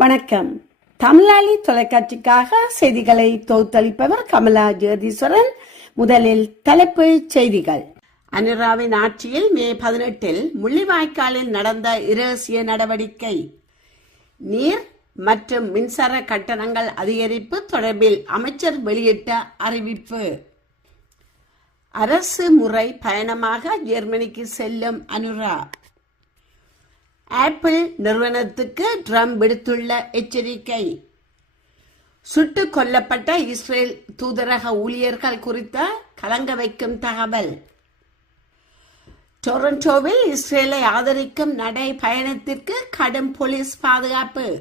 வணக்கம். தமிழாளி தொலைக்காட்சிக்காக செய்திகளை தொகுத்தளிப்பவர் கமலா ஜோதீஸ்வரன் முதலில் தலைப்புச் செய்திகள். அனுராவின் ஆட்சியில் மே பதினெட்டில் முள்ளிவாய்க்காலில் நடந்த இரகசிய நடவடிக்கை. நீர் மற்றும் மின்சார கட்டணங்கள் அதிகரிப்பு தொடர்பில் அமைச்சர் வெளியிட்ட அறிவிப்பு. அரசு முறை பயணமாக ஜெர்மனிக்கு செல்லும் அனுரா. ஆப்பிள் நிறுவனத்துக்கு ட்ரம்ப் விடுத்துள்ள எச்சரிக்கை. சுட்டுக் கொல்லப்பட்ட இஸ்ரேல் தூதரக ஊழியர்கள் குறித்த கலங்க வைக்கும் தகவல். டொரண்டோவில் இஸ்ரேலை ஆதரிக்கும் நடை பயணத்திற்கு கடும் போலீஸ் பாதுகாப்பு.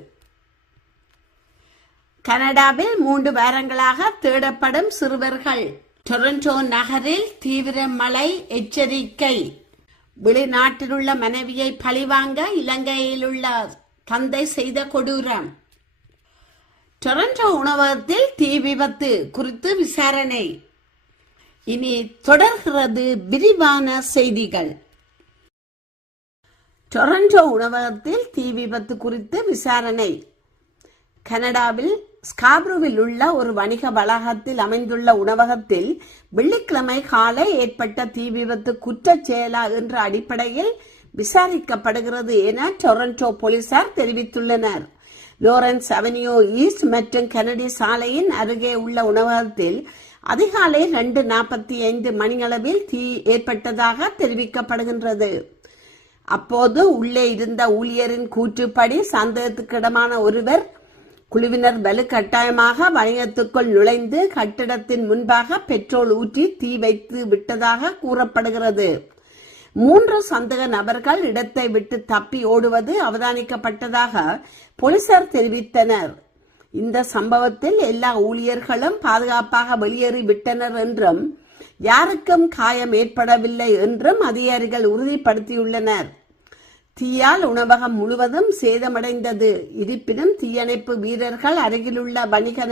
கனடாவில் மூன்று வாரங்களாக தேடப்படும் சிறுவர்கள். டொரண்டோ நகரில் தீவிர மழை எச்சரிக்கை. வெளிநாட்டிலுள்ள மனைவியை பழிவாங்க இலங்கையில் உள்ள தந்தை செய்த கொடூரம். டொரண்டோ உணவகத்தில் தீ விபத்து குறித்து விசாரணை. இனி தொடர்கிறது விரிவான செய்திகள். டொரண்டோ உணவகத்தில் தீ விபத்து குறித்து விசாரணை. கனடாவில் ஸ்காப்ரோவில் உள்ள ஒரு வணிக வளாகத்தில் அமைந்துள்ள உணவகத்தில் வெள்ளிக்கிழமை காலை ஏற்பட்ட தீ விபத்து குற்றச் செயலா என்ற அடிப்படையில் விசாரிக்கப்படுகிறது என டொரண்டோ போலீசார் தெரிவித்துள்ளனர். லோரன்ஸ் அவென்யூ ஈஸ்ட் மற்றும் கெனடி சாலையின் அருகே உள்ள உணவகத்தில் அதிகாலை ரெண்டு நாற்பத்தி ஐந்து மணியளவில் தீ ஏற்பட்டதாக தெரிவிக்கப்படுகின்றது. அப்போது உள்ளே இருந்த ஊழியரின் கூற்றுப்படி சந்தேகத்துக்கிடமான ஒருவர் குழுவினர் வலுக்கட்டாயமாக வணிகத்துக்குள் நுழைந்து கட்டிடத்தின் முன்பாக பெட்ரோல் ஊற்றி தீ வைத்து விட்டதாக கூறப்படுகிறது. மூன்று சந்தேக நபர்கள் இடத்தை விட்டு தப்பி ஓடுவது அவதானிக்கப்பட்டதாக போலீசார் தெரிவித்தனர். இந்த சம்பவத்தில் எல்லா ஊழியர்களும் பாதுகாப்பாக வெளியேறி விட்டனர் என்றும் யாருக்கும் காயம் ஏற்படவில்லை என்றும் அதிகாரிகள் உறுதிப்படுத்தியுள்ளனர். தீயால் உணவகம் முழுவதும் சேதமடைந்தது. இருப்பினும் தீயணைப்பு வீரர்கள் அருகிலுள்ள வணிக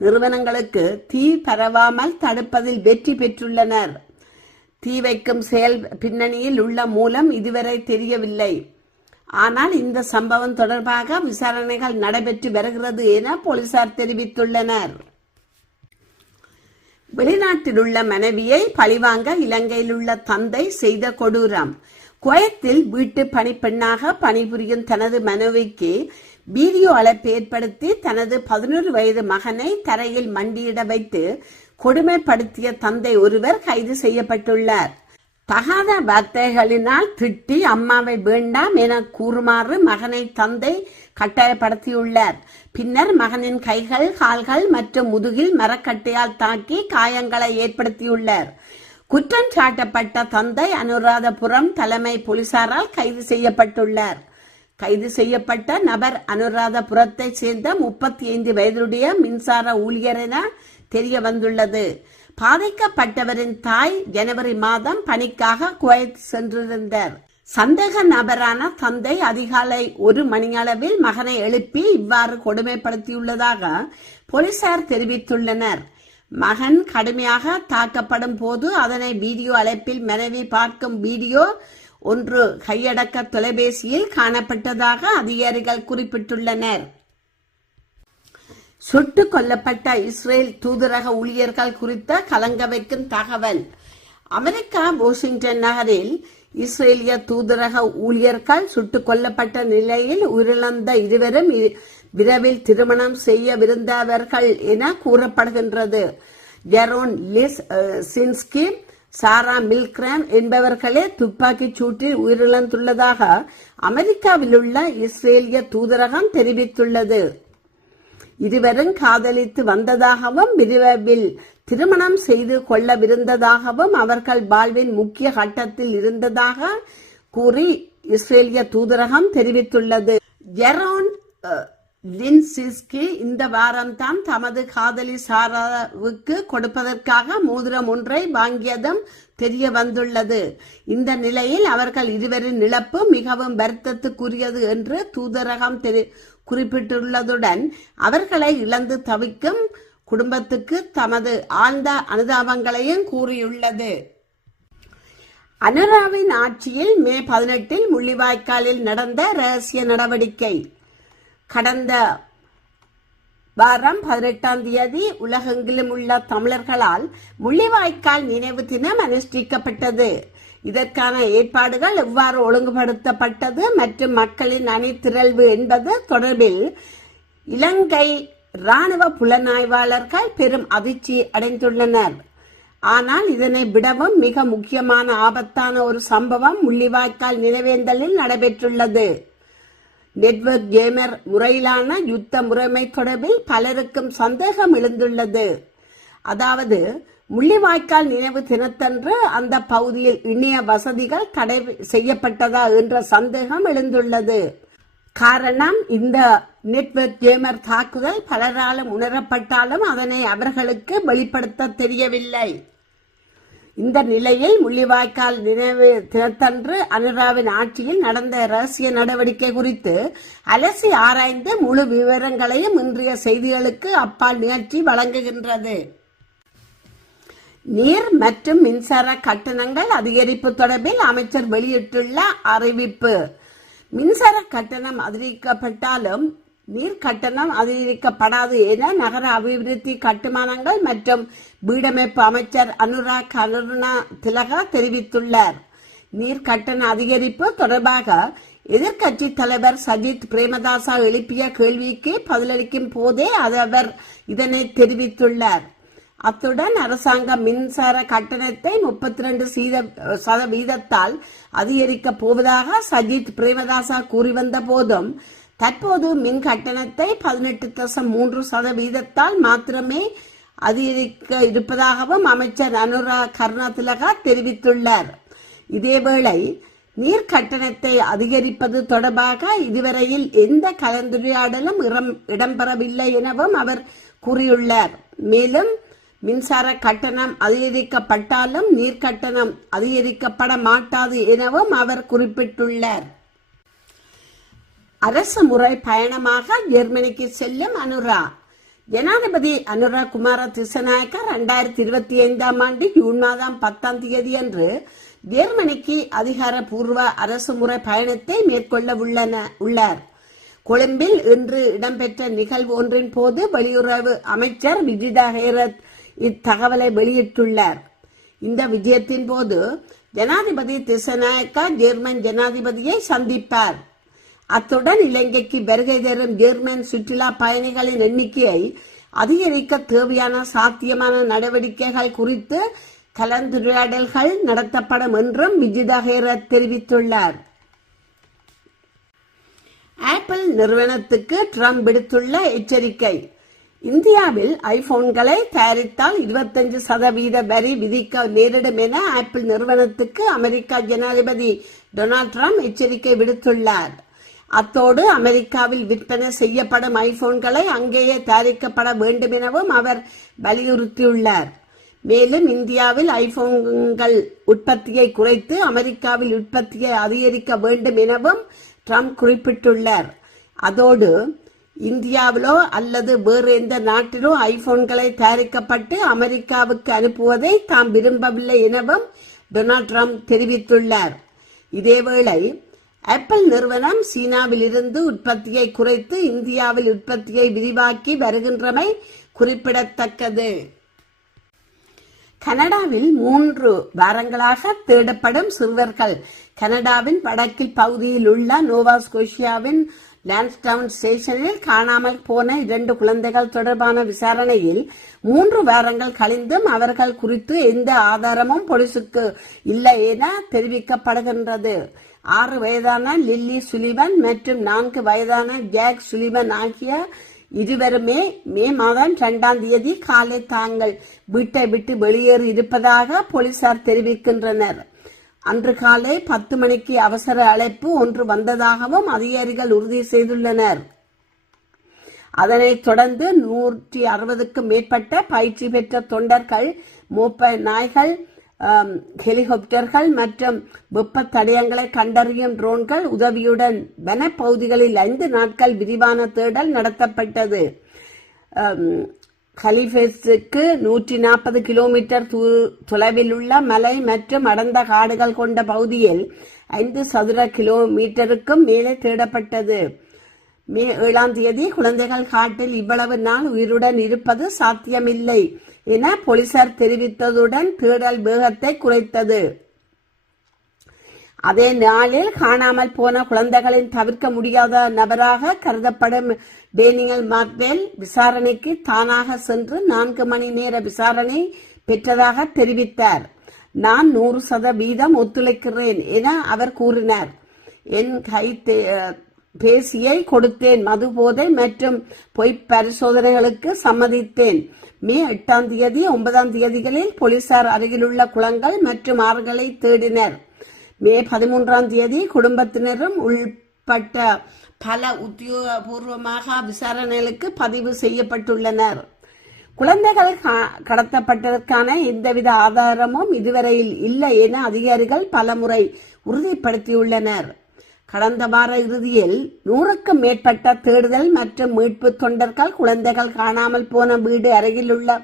நிறுவனங்களுக்கு தீ பரவாமல் தடுப்பதில் வெற்றி பெற்றுள்ளனர். தீ வைக்கும் செயல் பின்னணியில் உள்ள மூலம் இதுவரை தெரியவில்லை. ஆனால் இந்த சம்பவம் தொடர்பாக விசாரணைகள் நடைபெற்று வருகிறது என போலீசார் தெரிவித்துள்ளனர். வெளிநாட்டில் உள்ள மனைவியை பழிவாங்க இலங்கையில் உள்ள தந்தை செய்த கொடூரம். குவைத்தில் வீட்டு பணிப்பெண்ணாக பணிபுரியும் தனது மனைவிக்கு வீடியோ அழைப்பு ஏற்படுத்தி தனது பதினொரு வயது மகனை தரையில் மண்டியிட வைத்து கொடுமைப்படுத்திய தந்தை ஒருவர் கைது செய்யப்பட்டுள்ளார். தகாத வார்த்தைகளினால் திட்டி அம்மாவை வேண்டாம் என கூறுமாறு மகனை தந்தை கட்டாயப்படுத்தியுள்ளார். பின்னர் மகனின் கைகள் கால்கள் மற்றும் முதுகில் மரக்கட்டையால் தாக்கி காயங்களை ஏற்படுத்தியுள்ளார். குற்றம் சாட்டப்பட்ட தந்தை அனுராதபுரம் தலைமை போலீசாரால் கைது செய்யப்பட்டுள்ளார். கைது செய்யப்பட்ட நபர் அனுராதபுரத்தை சேர்ந்த முப்பத்தி ஐந்து வயதுடைய மின்சார ஊழியர் என தெரிய வந்துள்ளது பாதிக்கப்பட்டவரின் தாய் ஜனவரி மாதம் பணிக்காக குவைத் சென்றிருந்தார். சந்தேக நபரான தந்தை அதிகாலை ஒரு மணியளவில் மகனை எழுப்பி இவ்வாறு கொடுமைப்படுத்தியுள்ளதாக போலீசார் தெரிவித்துள்ளனர். மகன் கடுமையாக தாக்கப்படும் போது அதனை வீடியோ அழைப்பில் மனைவி பார்க்கும் வீடியோ ஒன்று கையடக்க தொலைபேசியில் காணப்பட்டதாக அதிகாரிகள் குறிப்பிட்டுள்ளனர். சுட்டு கொல்லப்பட்ட இஸ்ரேல் தூதரக ஊழியர்கள் குறித்த கலங்க வைக்கும் தகவல். அமெரிக்கா வாஷிங்டன் நகரில் இஸ்ரேலிய தூதரக ஊழியர்கள் சுட்டுக் கொல்லப்பட்ட நிலையில் உயிரிழந்த இருவரும் விரைவில் திருமணம் செய்யவிருந்தவர்கள் என கூறப்படுகின்றது. ஜெரோன் லிஸ் சின்ஸ்கி சாரா மில்கிராம் என்பவர்களே துப்பாக்கிச் சூட்டில் உயிரிழந்துள்ளதாக அமெரிக்காவில் உள்ள இஸ்ரேலிய தூதரகம் தெரிவித்துள்ளது. இருவரும் காதலித்து வந்ததாகவும் விரைவில் திருமணம் செய்து கொள்ளவிருந்ததாகவும் அவர்கள் வாழ்வின் முக்கிய கட்டத்தில் இருந்ததாக கூறி இஸ்ரேலிய தூதரகம் தெரிவித்துள்ளது. ஜெரோன் லின்சிஸ்கி இந்த வாரம்தான் தமது காதலி சாராவுக்கு கொடுப்பதற்காக மோதிரம் ஒன்றை வாங்கியதும் தெரிய வந்துள்ளது இந்த நிலையில் அவர்கள் இருவரின் இழப்பு மிகவும் வருத்தத்துக்குரியது என்று தூதரகம் தெரி குறிப்பிட்டுள்ளதுடன் அவர்களை இழந்து தவிக்கும் குடும்பத்துக்கு தமது ஆழ்ந்த அனுதாபங்களையும் கூறியுள்ளது. அனுராவின் ஆட்சியில் மே பதினெட்டில் முள்ளிவாய்க்காலில் நடந்த ரகசிய நடவடிக்கை கடந்த வாரம் பதினெட்டாம் தேதி உலகெங்கிலும் உள்ள தமிழர்களால் முள்ளிவாய்க்கால் நினைவு தினம் அனுஷ்டிக்கப்பட்டது. இதற்கான ஏற்பாடுகள் எவ்வாறு ஒழுங்குபடுத்தப்பட்டது மற்றும் மக்களின் அணிதிரள்வு என்பது தொடர்பில் இலங்கை இராணுவ புலனாய்வாளர்கள் பெரும் அதிர்ச்சி அடைந்துள்ளனர். ஆனால் இதனை விடவும் மிக முக்கியமான ஆபத்தான ஒரு சம்பவம் முள்ளிவாய்க்கால் நினைவேந்தலில் நடைபெற்றுள்ளது. நெட்வொர்க் கேமர் முறையிலான யுத்த முறைமை தொடர்பில் பலருக்கும் சந்தேகம் எழுந்துள்ளது. அதாவது முள்ளிவாய்க்கால் நினைவு தினத்தன்று அந்த பகுதியில் இணைய வசதிகள் தடை செய்யப்பட்டதா என்ற சந்தேகம் எழுந்துள்ளது. காரணம் இந்த நெட்வொர்க் கேமர் தாக்குதல் பலராலும் உணரப்பட்டாலும் அதனை அவர்களுக்கு வெளிப்படுத்த தெரியவில்லை. இந்த நிலையில் முள்ளிவாய்க்கால் நினைவு தினத்தன்று அனுராவின் ஆட்சியில் நடந்த ரகசிய நடவடிக்கை குறித்து அலசி ஆராய்ந்து முழு விவரங்களையும் இன்றைய செய்திகளுக்கு அப்பால் நிகழ்ச்சி வழங்குகின்றது. நீர் மற்றும் மின்சார கட்டணங்கள் அதிகரிப்பு தொடர்பில் அமைச்சர் வெளியிட்டுள்ள அறிவிப்பு. மின்சார கட்டணம் அதிகரிக்கப்பட்டாலும் நீர் கட்டணம் அதிகரிக்கப்படாது என நகர அபிவிருத்தி கட்டுமானங்கள் மற்றும் வீடமைப்பு அமைச்சர் அனுராக் அருணா திலகா தெரிவித்துள்ளார். நீர் கட்டண அதிகரிப்பு தொடர்பாக எதிர்க்கட்சி தலைவர் சஜித் பிரேமதாசா எழுப்பிய கேள்விக்கு பதிலளிக்கும் போதே அவர் இதனை தெரிவித்துள்ளார். அத்துடன் அரசாங்கம் மின்சார கட்டணத்தை முப்பத்தி ரெண்டு சீத சதவீதத்தால் அதிகரிக்க போவதாக சஜித் பிரேமதாசா கூறி வந்த போதும் தற்போது மின் கட்டணத்தை பதினெட்டு தசம் மூன்று சதவீதத்தால் மாத்திரமே அதிகரிக்க இருப்பதாகவும் அமைச்சர் அனுரா கருணாதிலகா தெரிவித்துள்ளார். இதேவேளை நீர் கட்டணத்தை அதிகரிப்பது தொடர்பாக இதுவரையில் எந்த கலந்துரையாடலும் இடம்பெறவில்லை எனவும் அவர் கூறியுள்ளார். மேலும் மின்சார கட்டணம் அதிகரிக்கப்பட்டாலும் நீர் கட்டணம் அதிகரிக்கப்பட மாட்டாது எனவும் அவர் குறிப்பிட்டுள்ளார். அரசு முறை பயணமாக ஜெர்மனிக்கு செல்லும் அனுரா. ஜனாதிபதி அனுரா குமார திசநாயக்க ரெண்டாயிரத்தி இருபத்தி ஐந்தாம் ஆண்டு ஜூன் மாதம் பத்தாம் தேதி அன்று ஜெர்மனிக்கு அதிகாரப்பூர்வ அரசு முறை பயணத்தை மேற்கொள்ள உள்ளன உள்ளார். கொழும்பில் இன்று இடம்பெற்ற நிகழ்வு ஒன்றின் போது வெளியுறவு அமைச்சர் விஜிதா ஹேரத் இத்தகவலை வெளியிட்டுள்ளார். இந்த விஜயத்தின் போது ஜனாதிபதி திசநாயக்கா ஜெர்மன் ஜனாதிபதியை சந்திப்பார். அத்துடன் இலங்கைக்கு வருகை தரும் ஜெர்மன் சுற்றுலா பயணிகளின் எண்ணிக்கையை அதிகரிக்க தேவையான சாத்தியமான நடவடிக்கைகள் குறித்து கலந்துரையாடல்கள் நடத்தப்படும் என்றும் விஜிதா தெரிவித்துள்ளார். ஆப்பிள் நிறுவனத்துக்கு ட்ரம்ப் விடுத்துள்ள எச்சரிக்கை இந்தியாவில் ஐபோன்களை தயாரித்தால் இருபத்தஞ்சு சதவீத வரி விதிக்க நேரிடும் என ஆப்பிள் நிறுவனத்துக்கு அமெரிக்கா ஜனாதிபதி டொனால்ட் ட்ரம்ப் எச்சரிக்கை விடுத்துள்ளார். அத்தோடு அமெரிக்காவில் விற்பனை செய்யப்படும் ஐபோன்களை அங்கேயே தயாரிக்கப்பட வேண்டும் எனவும் அவர் வலியுறுத்தியுள்ளார். மேலும் இந்தியாவில் ஐபோன்கள் உற்பத்தியை குறைத்து அமெரிக்காவில் உற்பத்தியை அதிகரிக்க வேண்டும் எனவும் ட்ரம்ப் குறிப்பிட்டுள்ளார். அதோடு இந்தியாவிலோ அல்லது வேறு எந்த நாட்டிலோ ஐபோன்களை தயாரிக்கப்பட்டு அமெரிக்காவுக்கு அனுப்புவதை தாம் விரும்பவில்லை எனவும் டொனால்ட் ட்ரம்ப் தெரிவித்துள்ளார். இதேவேளை ஆப்பிள் நிறுவனம் சீனாவில் இருந்து உற்பத்தியை குறைத்து இந்தியாவில் உற்பத்தியை விரிவாக்கி வருகின்றமை குறிப்பிடத்தக்கது. கனடாவில் மூன்று வாரங்களாக தேடப்படும் சிறுவர்கள் கனடாவின் வடக்கில் பகுதியில் உள்ள நோவாஸ்கோஷியாவின் லான்ஸ்டவுன் ஸ்டேஷனில் காணாமல் போன இரண்டு குழந்தைகள் தொடர்பான விசாரணையில் மூன்று வாரங்கள் கழிந்தும் அவர்கள் குறித்து எந்த ஆதாரமும் பொலிசுக்கு இல்லை என தெரிவிக்கப்படுகின்றது. ஆறு வயதான லில்லி சுலிவன் மற்றும் நான்கு வயதான ஜாக் சுலிவன் ஆகிய இருவருமே மே மாதம் இரண்டாம் தேதி காலை தாங்கள் வீட்டை விட்டு வெளியேறி இருப்பதாக போலீசார் தெரிவிக்கின்றனர். அன்று காலை பத்து மணிக்கு அவசர அழைப்பு ஒன்று வந்ததாகவும் அதிகாரிகள் உறுதி செய்துள்ளனர். அதனைத் தொடர்ந்து நூற்றி அறுபதுக்கும் மேற்பட்ட பயிற்சி பெற்ற தொண்டர்கள் மூப்ப நாய்கள் ஹெலிகாப்டர்கள் மற்றும் வெப்ப தடயங்களை கண்டறியும் ட்ரோன்கள் உதவியுடன் வனப்பகுதிகளில் ஐந்து நாட்கள் விரிவான தேடல் நடத்தப்பட்டது. ஹலிஃபேஸுக்கு நூற்றி நாற்பது கிலோமீட்டர் தொலைவில் உள்ள மலை மற்றும் அடர்ந்த காடுகள் கொண்ட பகுதியில் ஐந்து சதுர கிலோமீட்டருக்கும் மேலே தேடப்பட்டது. மே ஏழாம் தேதி குழந்தைகள் காட்டில் இவ்வளவு நாள் உயிருடன் இருப்பது சாத்தியமில்லை என போலீசார் தெரிவித்ததுடன் தேடல் வேகத்தை குறைத்தது. அதே நாளில் காணாமல் போன குழந்தைகளின் தவிர்க்க முடியாத நபராக கருதப்படும் பேனியல் மார்வேல் விசாரணைக்கு தானாக சென்று நான்கு மணி நேர விசாரணை பெற்றதாக தெரிவித்தார். நான் நூறு சதவீதம் ஒத்துழைக்கிறேன் என அவர் கூறினார். என் கை தே- பேசியை கொடுத்தேன் மது போதை மற்றும் பொய் பரிசோதனைகளுக்கு சம்மதித்தேன். மே எட்டாம் தேதி ஒன்பதாம் தேதிகளில் போலீசார் அருகிலுள்ள குளங்கள் மற்றும் ஆறுகளை தேடினர். மே பதிமூன்றாம் தேதி குடும்பத்தினரும் உள்பட்ட பல உத்தியோகபூர்வமாக விசாரணைகளுக்கு பதிவு செய்யப்பட்டுள்ளனர். குழந்தைகள் கடத்தப்பட்டதற்கான எந்தவித ஆதாரமும் இதுவரையில் இல்லை என அதிகாரிகள் பலமுறை உறுதிப்படுத்தியுள்ளனர். கடந்த வார இறுதியில் நூறுக்கும் மேற்பட்ட தேடுதல் மற்றும் மீட்பு தொண்டர்கள் குழந்தைகள் காணாமல் போன வீடு அருகிலுள்ள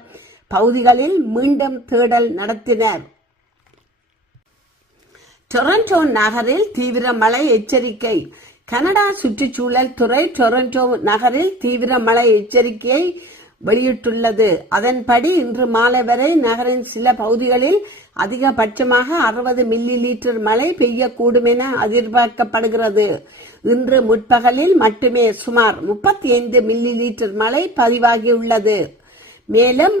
பகுதிகளில் மீண்டும் தேடல் நடத்தினர். டொரண்டோ நகரில் தீவிர மழை எச்சரிக்கை. கனடா சுற்றுச்சூழல் துறை டொரண்டோ நகரில் தீவிர மழை எச்சரிக்கையை வெளியிட்டுள்ளது. அதன்படி இன்று மாலை வரை நகரின் சில பகுதிகளில் அதிகபட்சமாக அறுபது மில்லி லீட்டர் மழை பெய்யக்கூடும் என எதிர்பார்க்கப்படுகிறது. இன்று முற்பகலில் மட்டுமே சுமார் முப்பத்தி ஐந்து மில்லி லீட்டர் மழை பதிவாகியுள்ளது. மேலும்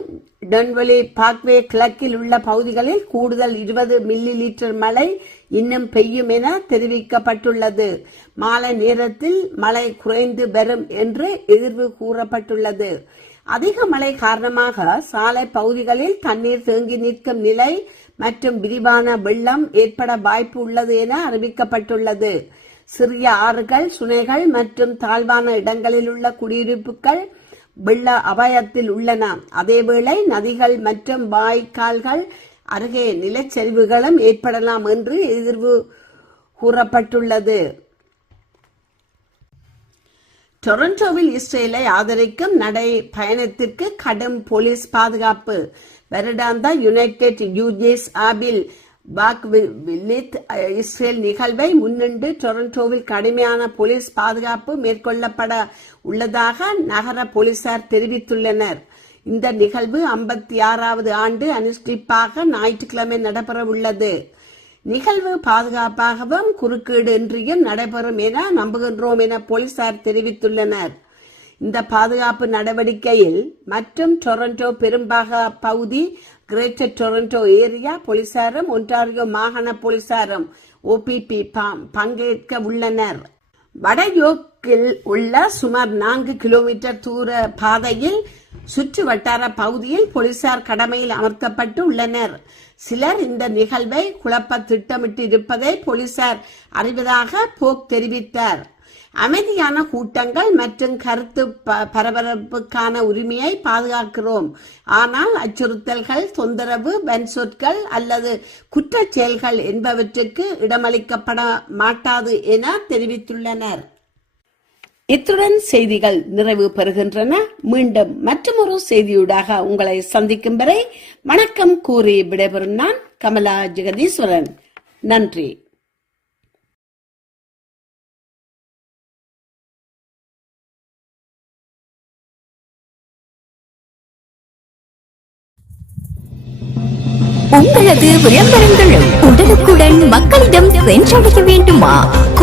டொன்வெலி பாக்வே கிழக்கில் உள்ள பகுதிகளில் கூடுதல் இருபது மில்லி லீட்டர் மழை இன்னும் பெய்யும் என தெரிவிக்கப்பட்டுள்ளது. மாலை நேரத்தில் மழை குறைந்து வரும் என்று எதிர்வு கூறப்பட்டுள்ளது. அதிக மழை காரணமாக சாலை பகுதிகளில் தண்ணீர் தேங்கி நிற்கும் நிலை மற்றும் விரிவான வெள்ளம் ஏற்பட வாய்ப்பு உள்ளது என அறிவிக்கப்பட்டுள்ளது. சிறிய ஆறுகள் சுனைகள் மற்றும் தாழ்வான இடங்களில் உள்ள குடியிருப்புகள் வெள்ள அபாயத்தில் உள்ளன. அதேவேளை நதிகள் மற்றும் வாய்க்கால்கள் அருகே நிலச்சரிவுகளும் ஏற்படலாம் என்று எதிர்வு கூறப்பட்டுள்ளது. டொரண்டோவில் இஸ்ரேலை ஆதரிக்கும் நடை பயணத்திற்கு கடும் போலீஸ் பாதுகாப்பு. வருடாந்த United Jewish Appeal walk with Israel நிகழ்வை முன்னின்று டொரண்டோவில் கடுமையான போலீஸ் பாதுகாப்பு மேற்கொள்ளப்பட உள்ளதாக நகர போலீசார் தெரிவித்துள்ளனர். இந்த நிகழ்வு ஐம்பத்தி ஆறாவது ஆண்டு அனுஷ்டிப்பாக ஞாயிற்றுக்கிழமை நடைபெற உள்ளது நிகழ்வு பாதுகாப்பாகவும் குறுக்கீடு இன்றியும் நடைபெறும் என நம்புகின்றோம் என போலீசார் தெரிவித்துள்ளனர். இந்த பாதுகாப்பு நடவடிக்கையில் மற்றும் டொரண்டோ பெரும்பாக பகுதி கிரேட்டர் டொரண்டோ ஏரியா போலீசாரும் ஒன்றாரியோ மாகாண போலீசாரும் ஓபிபி பங்கேற்க உள்ளனர். வடயோக்கில் உள்ள சுமார் நான்கு கிலோமீட்டர் தூர பாதையில் சுற்று வட்டார பகுதியில் போலீசார் கடமையில் அமர்த்தப்பட்டு உள்ளனர். சிலர் இந்த நிகழ்வை குழப்ப திட்டமிட்டு இருப்பதை போலீசார் அறிவதாக போக் தெரிவித்தார். அமைதியான கூட்டங்கள் மற்றும் கருத்து ப- பரபரப்புக்கான உரிமையை பாதுகாக்கிறோம். ஆனால் அச்சுறுத்தல்கள் தொந்தரவு வன்சொற்கள் அல்லது குற்றச் செயல்கள் என்பவற்றுக்கு இடமளிக்கப்பட மாட்டாது என தெரிவித்துள்ளனர். இத்துடன் செய்திகள் நிறைவு பெறுகின்றன. மீண்டும் மற்றொரு செய்தியூடாக உங்களை சந்திக்கும் வரை வணக்கம் கூறி விடைபெறும் நான் கமலா ஜெகதீஸ்வரன். நன்றி. உங்களது விளம்பரங்களும் உடனுக்குடன் மக்களிடம் சென்றடைய வேண்டுமா?